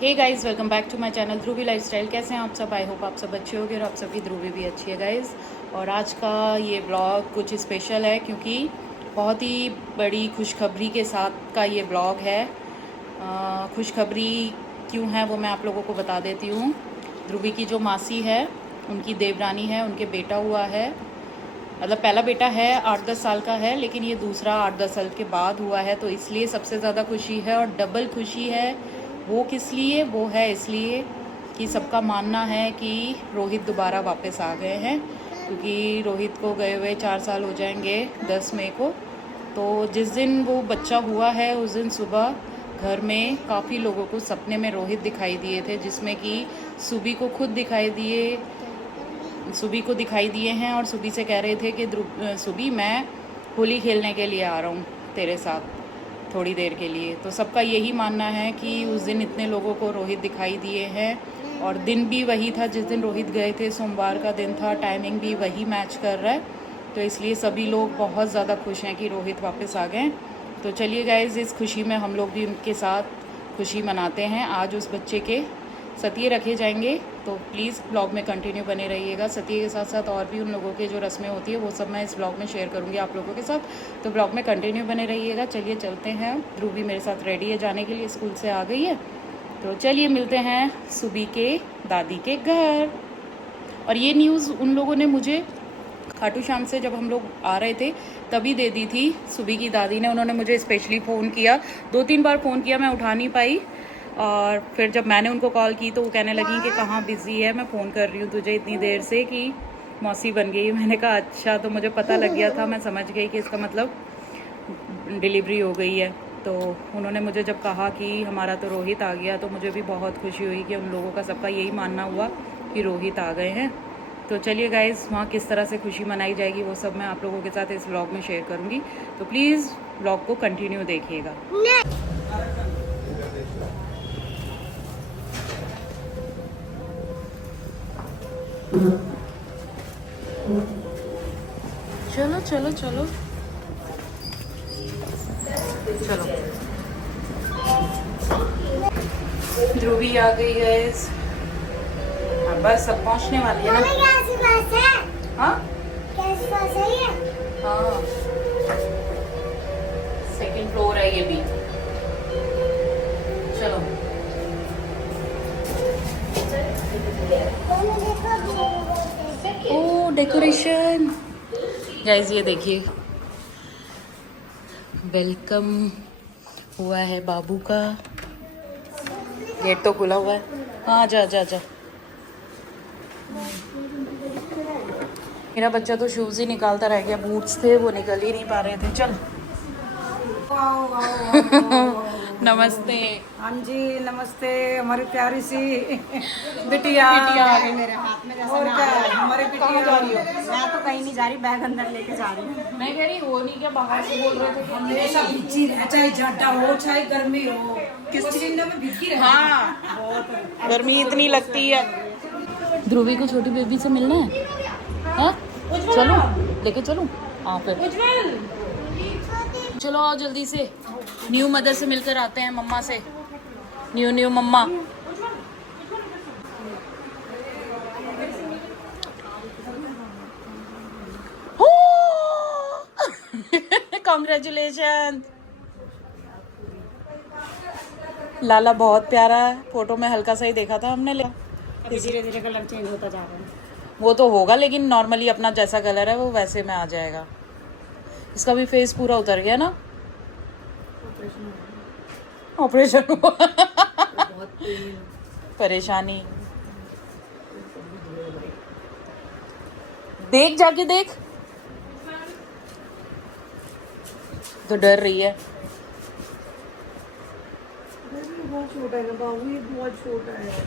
Hey guys, welcome back to my channel Dhruvi lifestyle. कैसे हैं आप सब? आई होप आप सब अच्छे होंगे और आप सबकी ध्रुवी भी अच्छी है गाइस। और आज का ये ब्लॉग कुछ स्पेशल है क्योंकि बहुत ही बड़ी खुशखबरी के साथ का ये ब्लॉग है। खुशखबरी क्यों है वो मैं आप लोगों को बता देती हूँ। ध्रुवी की जो मासी है, उनकी देवरानी है, उनके बेटा हुआ है। मतलब पहला बेटा है 8-10 साल का है, लेकिन ये दूसरा 8-10 साल के बाद हुआ है, तो इसलिए सबसे ज़्यादा खुशी है। और डबल खुशी है। वो किस लिए? वो है इसलिए कि सबका मानना है कि रोहित दोबारा वापस आ गए हैं, क्योंकि रोहित को गए हुए 4 साल हो जाएंगे 10 मई को। तो जिस दिन वो बच्चा हुआ है उस दिन सुबह घर में काफ़ी लोगों को सपने में रोहित दिखाई दिए थे, जिसमें कि सुबी को खुद दिखाई दिए, सुबी को दिखाई दिए हैं। और सुबी से कह रहे थे कि सुबी, मैं होली खेलने के लिए आ रहा हूँ तेरे साथ थोड़ी देर के लिए। तो सबका यही मानना है कि उस दिन इतने लोगों को रोहित दिखाई दिए हैं। और दिन भी वही था जिस दिन रोहित गए थे, सोमवार का दिन था, टाइमिंग भी वही मैच कर रहा है। तो इसलिए सभी लोग बहुत ज़्यादा खुश हैं कि रोहित वापस आ गए। तो चलिए गाइज, इस खुशी में हम लोग भी उनके साथ खुशी मनाते हैं। आज उस बच्चे के सतिये रखे जाएंगे, तो प्लीज़ ब्लॉग में कंटिन्यू बने रहिएगा। सतिये के साथ साथ और भी उन लोगों के जो रस्में होती है वो सब मैं इस ब्लॉग में शेयर करूँगी आप लोगों के साथ, तो ब्लॉग में कंटिन्यू बने रहिएगा। चलिए चलते हैं। ध्रुवी मेरे साथ रेडी है जाने के लिए, स्कूल से आ गई है। तो चलिए मिलते हैं सुबी के दादी के घर। और ये न्यूज़ उन लोगों ने मुझे खाटू श्याम से जब हम लोग आ रहे थे तभी दे दी थी, सुबी की दादी ने। उन्होंने मुझे स्पेशली फ़ोन किया, 2-3 बार फ़ोन किया, मैं उठा नहीं पाई। और फिर जब मैंने उनको कॉल की तो वो कहने लगी कि कहाँ बिज़ी है, मैं फ़ोन कर रही हूँ तुझे इतनी देर से कि मौसी बन गई। मैंने कहा अच्छा। तो मुझे पता लग गया था, मैं समझ गई कि इसका मतलब डिलीवरी हो गई है। तो उन्होंने मुझे जब कहा कि हमारा तो रोहित आ गया, तो मुझे भी बहुत खुशी हुई कि उन लोगों का सबका यही मानना हुआ कि रोहित आ गए हैं। तो चलिए गाइज़, वहाँ किस तरह से खुशी मनाई जाएगी वो सब मैं आप लोगों के साथ इस व्लॉग में शेयर करूँगी। तो प्लीज़ व्लॉग को कंटिन्यू देखिएगा। चलो चलो चलो चलो। ध्रुवी आ गई है। बस अब पहुंचने वाली है ना। हाँ हाँ, 2nd फ्लोर है ये भी। चलो ओ डेकोरेशन गाइस, ये देखिए वेलकम हुआ है बाबू का। गेट तो खुला हुआ है। हाँ जा जा जा। मेरा बच्चा तो शूज़ ही निकालता रह गया, बूट्स थे वो निकल ही नहीं पा रहे थे। चल नमस्ते। हाँ जी नमस्ते। हमारी प्यारी सी बिटिया आ गई। मेरे हाथ में। और क्या हमारी बिटिया जा रही हो? मैं तो कहीं नहीं जा रही, बैग अंदर लेके जा रही हूँ। मैं कह रही हो नहीं क्या, बाहर से बोल रहे थे। हमेशा भिजी रहे, चाहे जाड़ा हो चाहे गर्मी हो, किस सिलेंडर में भिजी रहे। हाँ, बहुत गर्मी इतनी लगती है। ध्रुवी को छोटी बेबी से मिलना है। हाँ चलो, लेके चलूं? हाँ फिर चलो आओ जल्दी से। न्यू मदर से मिलकर आते हैं, मम्मा से। न्यू मम्मा। कॉन्ग्रेचुलेशन। लाला बहुत प्यारा है, फोटो में हल्का सा ही देखा था हमने। धीरे धीरे कलर चेंज होता जा रहा है। वो तो होगा, लेकिन नॉर्मली अपना जैसा कलर है वो वैसे में आ जाएगा। इसका भी फेस पूरा उतर गया ना। ऑपरेशन हुआ। बहुत परेशानी। देख जाके देख। तो डर रही है। बहुत छोटा है बाबू, ये बहुत छोटा है।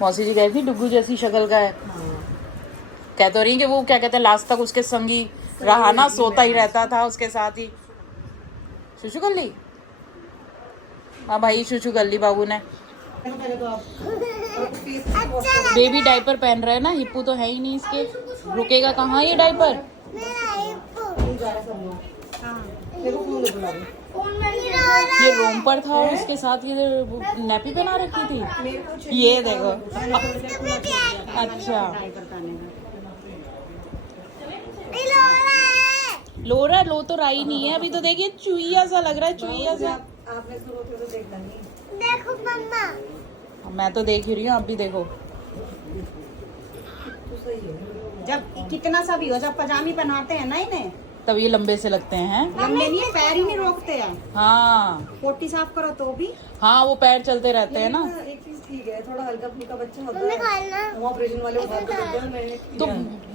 मौसी जी कह रही थी डुग्गू जैसी शक्ल का है। कह तो रही कि वो क्या कहते हैं, लास्ट तक उसके संगी रहा ना, सोता ही रहता था उसके साथ ही। शुशु कर ली। हाँ भाई, शुशु कर ली बाबू ने। बेबी डायपर पहन रहे हैं ना, हिप्पू तो है ही नहीं इसके। रुकेगा कहाँ ये डायपर? ये रोम्पर था और उसके साथ ये नैपी पहना रखी थी। ये देखो। अच्छा लोरा लो तो राई नहीं है अभी तो। देखिए चुईया सा लग रहा है, चुईया सा। आपने शुरू तो देख लेंगे। देखो मम्मा, मैं तो देख ही रही हूँ, आप भी देखो। तो सही है। जब कितना सा भी हो, जब पजामी पहनाते हैं ना इन्हें, तब ये लंबे से लगते हैं। लंबे नहीं, पैर ही नहीं रोकते हैं। हाँ पोटी साफ करो तो भी। हाँ, वो पैर चलते रहते हैं ना। एक चीज ठीक है, थोड़ा हल्का फुल्का बच्चा होता मम्मी है, खाना। वो ऑपरेशन वाले उठाते हैं। तो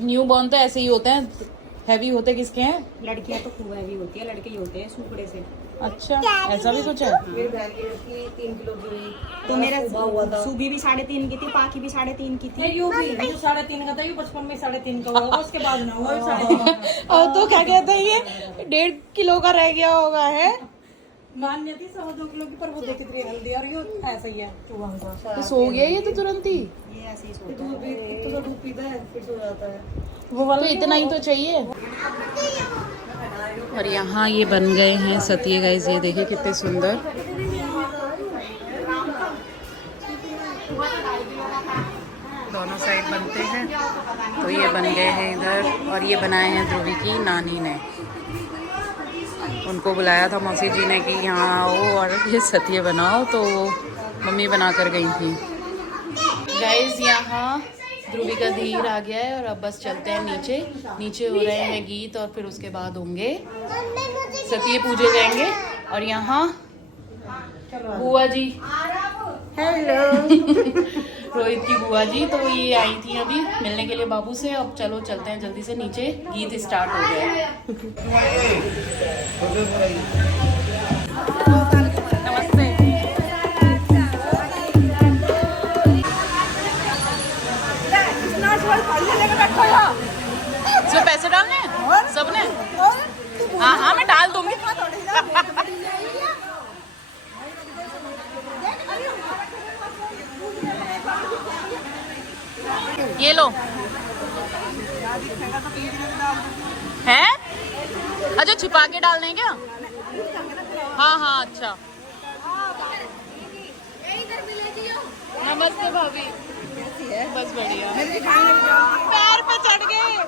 न्यू बॉर्न तो ऐसे ही होते हैं। हैवी होते किसके हैं? लड़कियां तो खूब हैवी होती है, लड़के ही होते हैं सुपड़े से। अच्छा, ऐसा भी कुछ है। मेरी बहन की लड़की 3 किलो की हुई, तो मेरा सूबी भी 3.5 की थी, पाकी भी 3.5 की थी। यू 3.5 का था, यू बचपन में 3.5 का होगा, उसके बाद ना हुआ 3.5। और तो क्या कहते हैं, ये 1.5 किलो का रह गया होगा है। मान्य थी 2.25 किलो की, पर वो देखी थी हेल्दी और ये ऐसा ही है चूहा सा। तो सो गया ये तो तुरंत ही। ये ऐसे ही सोता है। तो दूध पीता है फिर सो जाता है। तो इतना ही तो चाहिए। और यहाँ ये बन गए हैं सतिये गाइस, ये देखिए कितने सुंदर। दोनों साइड बनते हैं। तो ये बन गए हैं इधर, और ये बनाए हैं ध्रुवी की नानी ने। उनको बुलाया था मौसी जी ने कि यहाँ आओ और ये सतिये बनाओ, तो मम्मी बना कर गई थी। गाइस यहाँ ध्रुवी का धीर आ गया है और अब बस चलते हैं नीचे। नीचे हो रहे हैं गीत और फिर उसके बाद होंगे सतिये पूजे जाएंगे। और यहाँ बुआ जी, हेलो। रोहित की बुआ जी, तो ये आई थी अभी मिलने के लिए बाबू से। अब चलो चलते हैं जल्दी से नीचे, गीत स्टार्ट हो गया है। नमस्ते। इसमें पैसे डालने हैं सबने? हाँ हाँ, मैं डाल दूंगी। ये लो। है? अच्छा, छिपा के डालने क्या? हाँ हाँ, अच्छा। नमस्ते भाभी। बस बढ़िया। पैर पे चढ़ गए।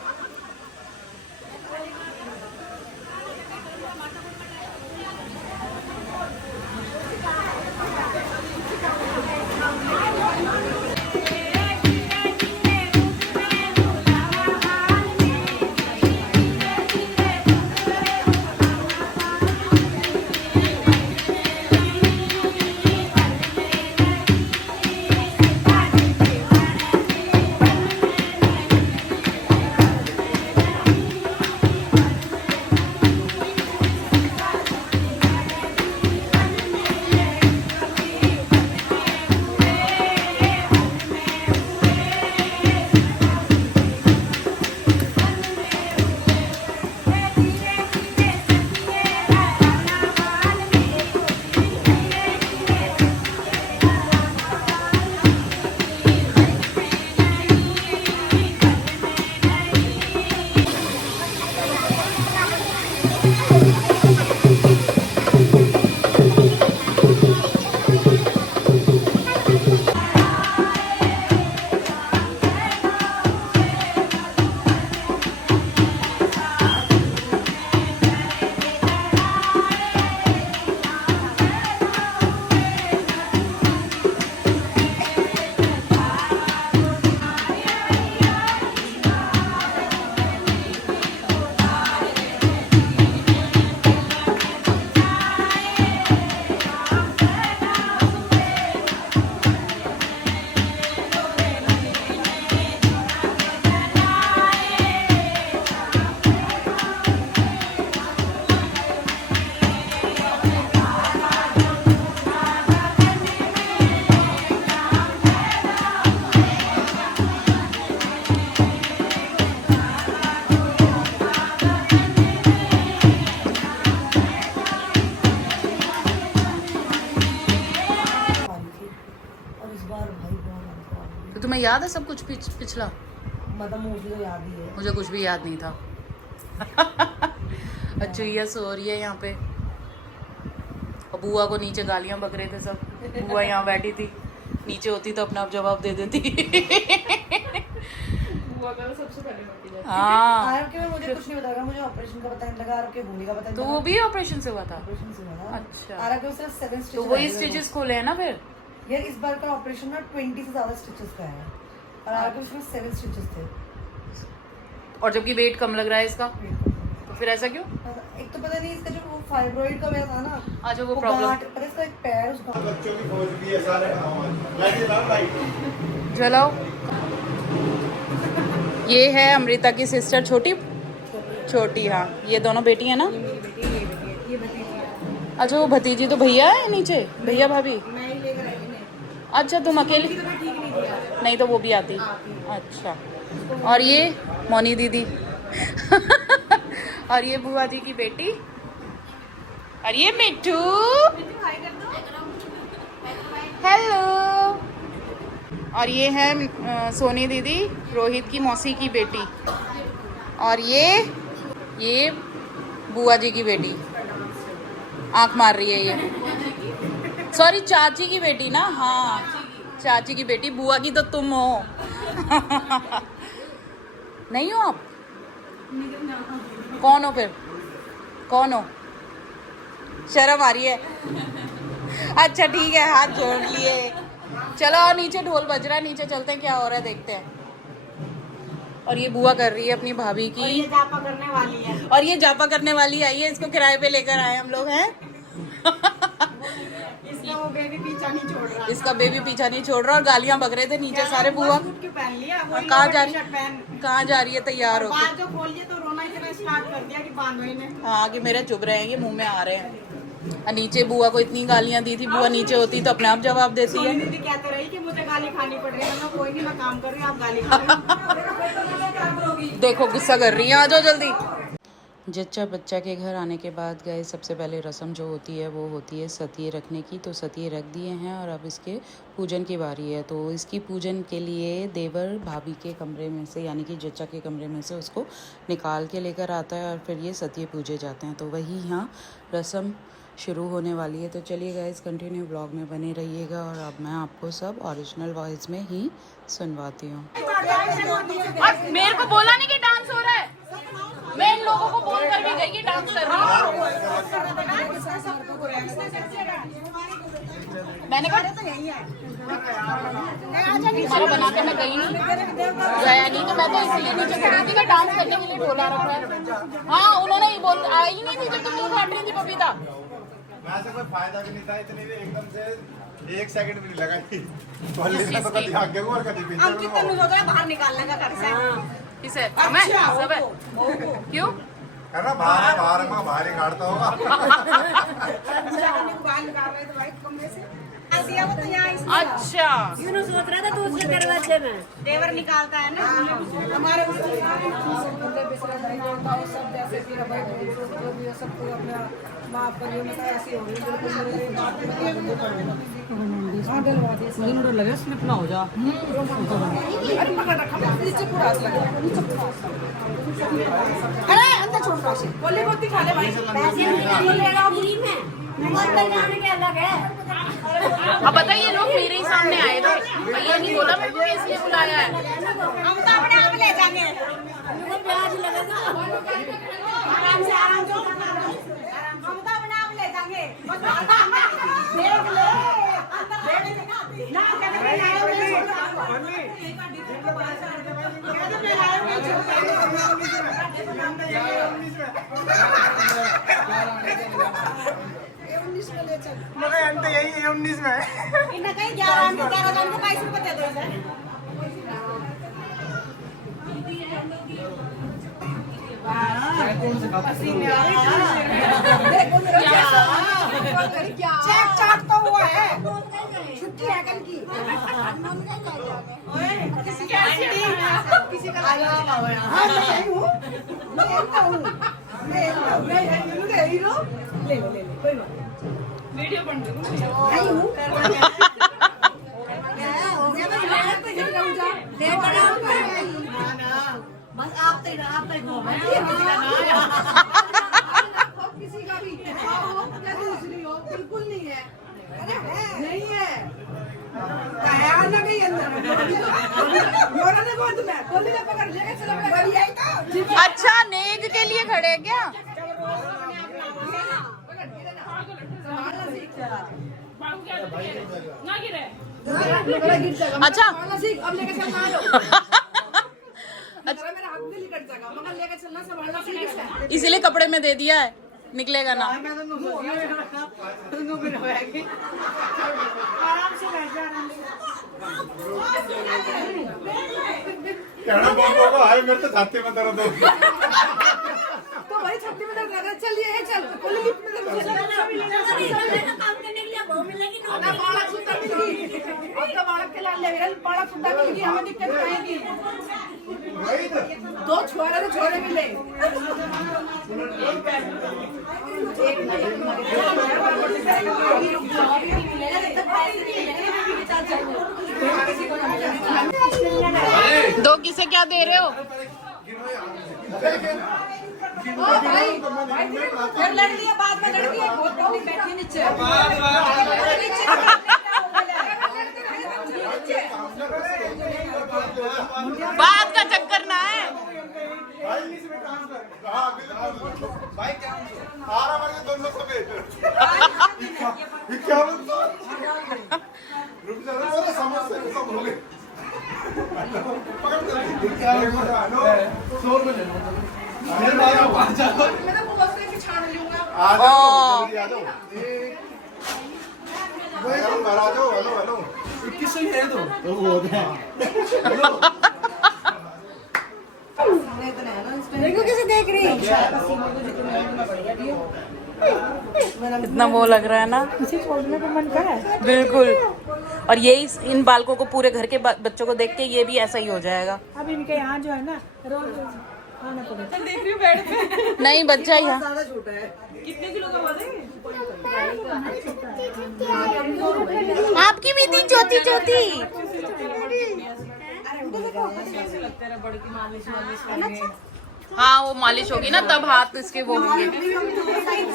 तो तुम्हें याद है सब कुछ पिछला? मतलब मुझे तो याद ही है। मुझे कुछ भी याद नहीं था। अच्छा, ये सो रही है यहाँ पे। और बुआ को नीचे गालियां बक रहे थे सब। बुआ यहाँ बैठी थी, नीचे होती तो अपना आप जवाब दे देती। बुआ का सबसे पहले बटी जाती। हाँ आरके में मुझे कुछ नहीं बताया, मुझे ऑपरेशन का पता नहीं लगा, आरके भूमि का पता नहीं तो लगा। वो भी ऑपरेशन से हुआ था? ऑपरेशन से हुआ था। अच्छा। आरके में सिर्फ 7 स्टिचेस। तो वही स्टिचेस खोले हैं ना फिर? यार इस बार का ऑपरेशन में 20 से ज्यादा स्टिचेस का है और आरके में सिर्फ 7 स्टिचेस थे। और जबकि वेट कम लग रहा है इसका, तो फिर ऐसा क्यों? एक तो पता नहीं इसका जो वो फाइब्रॉइड का वजह था ना। अच्छा वो प्रॉब्लम। पर इसका एक पैर उसका बच्चों की फौज भी है सारे लाइट जलाओ। ये है अमृता की सिस्टर छोटी छोटी। हाँ ये दोनों बेटी है ना? ये भतीजी है। अच्छा वो भतीजी तो भैया है नीचे, भैया भाभी। मैं ही लेकर आई इन्हें। अच्छा तुम अकेले? तो मैं ठीक नहीं दिया। नहीं तो वो भी आती। अच्छा। और ये मोनी दीदी। और ये बुआ जी की बेटी। और ये मिट्टू। हेलो। और ये है सोनी दीदी, रोहित की मौसी की बेटी। और ये बुआ जी की बेटी आंख मार रही है ये। सॉरी चाची की बेटी ना। हाँ चाची की बेटी। बुआ की तो तुम हो। नहीं हो आप? कौन हो फिर? कौन हो? शर्म आ रही है? अच्छा ठीक है, हाथ जोड़ लिए। चलो और नीचे ढोल बज रहा है, नीचे चलते हैं क्या हो रहा है देखते हैं। और ये बुआ कर रही है अपनी भाभी और की। ये जापा करने वाली है। और ये जापा करने वाली आई है, इसको किराए पे लेकर आए हम लोग हैं। इसका वो बेबी पीछा नहीं छोड़ रहा। इसका बेबी पीछा नहीं छोड़ रहा और गालियां बक रहे थे नीचे सारे। बुआ सूट के पहन लिया, वही कहाँ लोअर जा टी-शर्ट पहन। कहाँ जा रही है तैयार होकर? बाल जो खोल लिए तो रोना इतना स्टार्ट कर दिया कि बांधो इन्हें। हाँ कि मेरे चुभ रहे हैं, ये मुंह में आ रहे हैं। और नीचे बुआ को इतनी गालियां दी थी, बुआ नीचे होती तो अपने आप जवाब देती सोनी है। दीदी कहते रही कि मुझे गाली खानी पड़ रही है। मैं कोई नहीं, मैं काम कर रही हूँ, आप गाली खा रही हो। देखो गुस्सा कर रही है, आ जाओ जल्दी। जच्चा बच्चा के घर आने के बाद गए सबसे पहले रस्म जो होती है वो होती है सतिये रखने की। तो सतिये रख दिए हैं और अब इसके पूजन की बारी है। तो इसकी पूजन के लिए देवर भाभी के कमरे में से यानी कि जच्चा के कमरे में से उसको निकाल के लेकर आता है और फिर ये सतिये पूजे जाते हैं। तो वही यहाँ रस्म शुरू होने वाली है। तो चलिए गाइस कंटिन्यू ब्लॉग में बने रहिएगा और अब मैं आपको सब ओरिजिनल वॉइस में ही सुनवाती हूँ। मेरे को बोला नहीं कि डांस हो रहा है। मैं इन लोगों को बोल कर भी गई कि डांस कर रही हूँ। मैंने कहा तुम्हारा बना के मैं गई नहीं, गया नहीं। तो मैं तो इसलिए नीचे खड़ी थी कि डांस करने के लिए बोला रखा है। हाँ उन्होंने ही बोल आई ही नहीं थी जब तुम लोग काट रही थी बबीता। वैसे कोई फायदा भी नहीं था, इतनी देर एकदम से 1 सेकंड भी नहीं लगा। तो कभी आगे को और कभी पीछे हम कितने लोग होते हैं बाहर निकालने का घर से। किसे? मैं सब है। क्यों? है ना बाहर बाहर ही काटता होगा। बाहर निकाल रहे थे भाई कमरे से। ऐसी वो तो यहाँ अच्छा यूं सोच रहा था दूसरे दरवाजे में देवर निकालता है ना हमारे सब जैसे फिर जो भी सबको अपना माफ करिए। मैं ऐसी हो रही हाँ डलवा दिए सही नोट लगे स्लिप ना हो जा। अरे पकड़ रखा नीचे पूरा नीचे अरे अंदर छोड़ पास बोले बोलती खा ले भाई पैसे नहीं लेगा फ्री में अंदर जाने के अलग है। अब बताइए लोग मेरे ही सामने आए थे, भैया नहीं बोला मेरे को इसलिए बुलाया है। हम तो अपने आप ले जाएंगे, ब्याज लगेगा आराम से आराम से हम तो अपने आप ले जाएंगे। देख ले ना यही 19 में इन्हें कहीं 11 के 22 रुपए दे दो इसे। चेक चाट तो हुआ है, छुट्टी है कल की। किसी का हाँ मैं यही हूँ, मैं यही हूँ। ले लो कोई बात वीडियो बन रही हूँ। बस आप किसी का भी बिल्कुल अच्छा नेक के लिए खड़े हैं क्या? अच्छा इसीलिए कपड़े में दे दिया है, निकलेगा ना। आराम से बैठ जा, आराम से। कहना बहुत होगा, हाय मेरे तो छाती में दर्द हो। तो भाई छाती में दर्द लगा, चल ये है, चल बोले लिफ्ट में दर्द काम करने के लिए वो मिलेगी ना, बालक सुद्धा मिलेगी, आपका बालक के लाल लेवल बालक सुद्धा मिलेगी, हमें दिक्कत आएगी। दो छोरे तो छोरे मिले, दो किसे क्या दे रहे हो? फिर लड़की है, बाद में लड़की है, बहुत कौन बैठी नीचे। बात का चक्कर ना है। भाई क्या आ रहा है दोनों सफेद। क्या रुक जा, वो तो समझ से सब हो गए। आ जाओ जल्दी आ जाओ। भाई हम घर आ जाओ, हेलो हेलो। 21 ही है तो वो देखो कैसे देख रही है। इतना वो लग रहा है ना, इसे छोड़ने का मन कर रहा है। बिल्कुल। और यही इन बालकों को पूरे घर के बच्चों को देख के ये भी ऐसा ही हो जाएगा। अब इनके यहाँ जो है ना रोज आना पड़ेगा। देख रही हूँ बेड पे। नहीं बच्चा यहाँ ज्यादा छोटा है। कितने किलो का वजन है? आपकी भी थी चौथी चौथी। हाँ वो मालिश होगी ना तब हाथ इसके वो होंगे।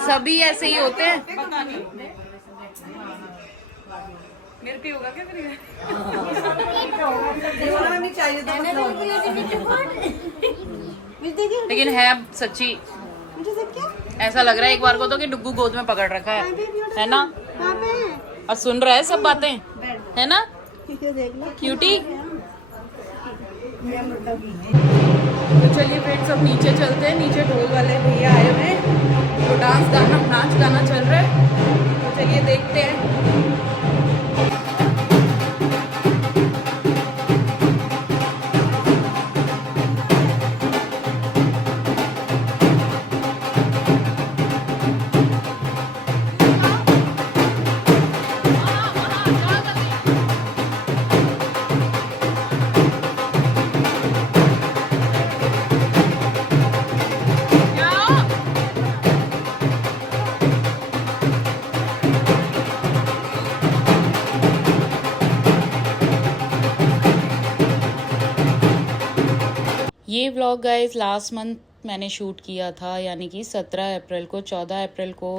सभी ऐसे ही होते हैं। मेरे पे होगा क्या करिए? नहीं चाहिए था लेकिन है सच्ची ऐसा लग रहा है एक बार को तो कि डुग्गू गोद में पकड़ रखा है ना? और सुन रहा है सब बातें, है ना क्यूटी? तो चलिए फ्रेंड्स अब नीचे चलते हैं। नीचे ढोल वाले भैया आए हुए हैं तो नाच गाना चल रहा है, तो चलिए देखते हैं। ये व्लॉग गाइस लास्ट मंथ मैंने शूट किया था, यानी कि 17 अप्रैल को। 14 अप्रैल को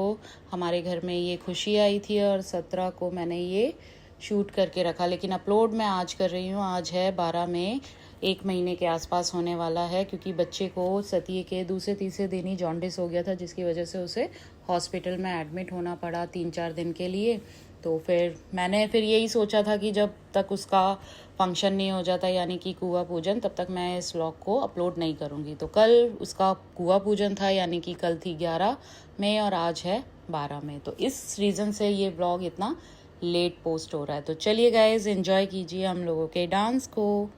हमारे घर में ये खुशी आई थी और 17 को मैंने ये शूट करके रखा, लेकिन अपलोड मैं आज कर रही हूँ। आज है 12 मई, 1 महीने के आसपास होने वाला है, क्योंकि बच्चे को सतिये के दूसरे तीसरे दिन ही जॉन्डिस हो गया था, जिसकी वजह से उसे हॉस्पिटल में एडमिट होना पड़ा 3-4 दिन के लिए। तो फिर मैंने यही सोचा था कि जब तक उसका फंक्शन नहीं हो जाता, यानी कि कुआं पूजन, तब तक मैं इस व्लॉग को अपलोड नहीं करूँगी। तो कल उसका कुआं पूजन था, यानी कि कल थी 11 मई और आज है 12 मई। तो इस रीज़न से ये व्लॉग इतना लेट पोस्ट हो रहा है। तो चलिए गाइज एंजॉय कीजिए हम लोगों के डांस को।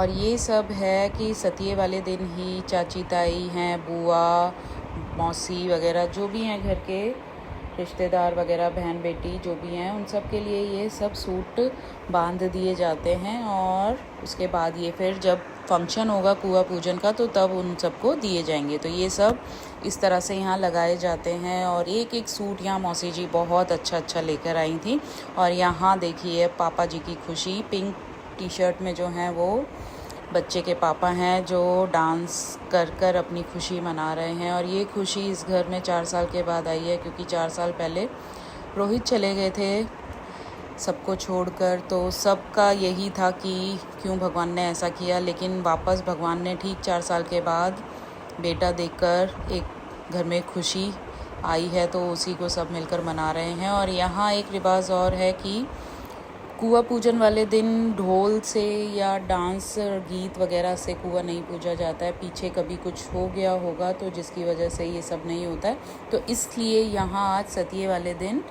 और ये सब है कि सतिये वाले दिन ही चाची ताई हैं, बुआ मौसी वगैरह जो भी हैं घर के रिश्तेदार वगैरह, बहन बेटी जो भी हैं, उन सब के लिए ये सब सूट बांध दिए जाते हैं। और उसके बाद ये फिर जब फंक्शन होगा कुआं पूजन का तो तब उन सबको दिए जाएंगे। तो ये सब इस तरह से यहाँ लगाए जाते हैं। और एक एक सूट यहाँ मौसी जी बहुत अच्छा लेकर आई थी। और यहाँ देखिए पापा जी की खुशी, पिंक टी शर्ट में जो हैं वो बच्चे के पापा हैं जो डांस कर कर अपनी खुशी मना रहे हैं। और ये खुशी इस घर में 4 साल के बाद आई है, क्योंकि 4 साल पहले रोहित चले गए थे सबको छोड़कर। तो सबका यही था कि क्यों भगवान ने ऐसा किया, लेकिन वापस भगवान ने ठीक 4 साल के बाद बेटा देकर एक घर में खुशी आई है, तो उसी को सब मिलकर मना रहे हैं। और यहाँ एक रिवाज और है कि कुआं पूजन वाले दिन ढोल से या डांस गीत वगैरह से कुआं नहीं पूजा जाता है। पीछे कभी कुछ हो गया होगा तो जिसकी वजह से ये सब नहीं होता है। तो इसलिए यहाँ आज सतिये वाले दिन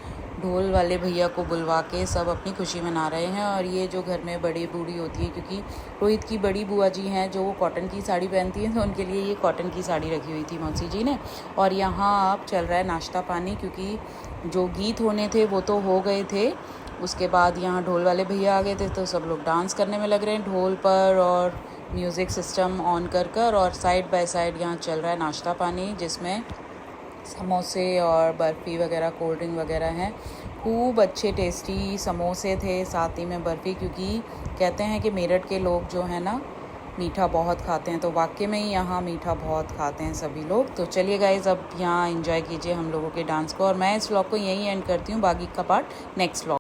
ढोल वाले भैया को बुलवा के सब अपनी खुशी मना रहे हैं। और ये जो घर में बड़ी बूढ़ी होती है, क्योंकि रोहित की बड़ी बुआ जी हैं जो वो कॉटन की साड़ी पहनती हैं, तो उनके लिए ये कॉटन की साड़ी रखी हुई थी मौसी जी ने। और यहाँ आप चल रहा है नाश्ता पानी, क्योंकि जो गीत होने थे वो तो हो गए थे। उसके बाद यहाँ ढोल वाले भैया आ गए थे तो सब लोग डांस करने में लग रहे हैं ढोल पर और म्यूज़िक सिस्टम ऑन कर। और साइड बाय साइड यहाँ चल रहा है नाश्ता पानी, जिसमें समोसे और बर्फ़ी वगैरह, कोल्ड ड्रिंक वगैरह हैं। खूब अच्छे टेस्टी समोसे थे, साथ ही में बर्फ़ी, क्योंकि कहते हैं कि मेरठ के लोग जो हैं ना मीठा बहुत खाते हैं। तो वाकई में ही यहाँ मीठा बहुत खाते हैं सभी लोग। तो चलिए गाइस, अब यहाँ एंजॉय कीजिए हम लोगों के डांस को। और मैं इस व्लॉग को यहीं एंड करती हूँ, बाकी का पार्ट नेक्स्ट व्लॉग।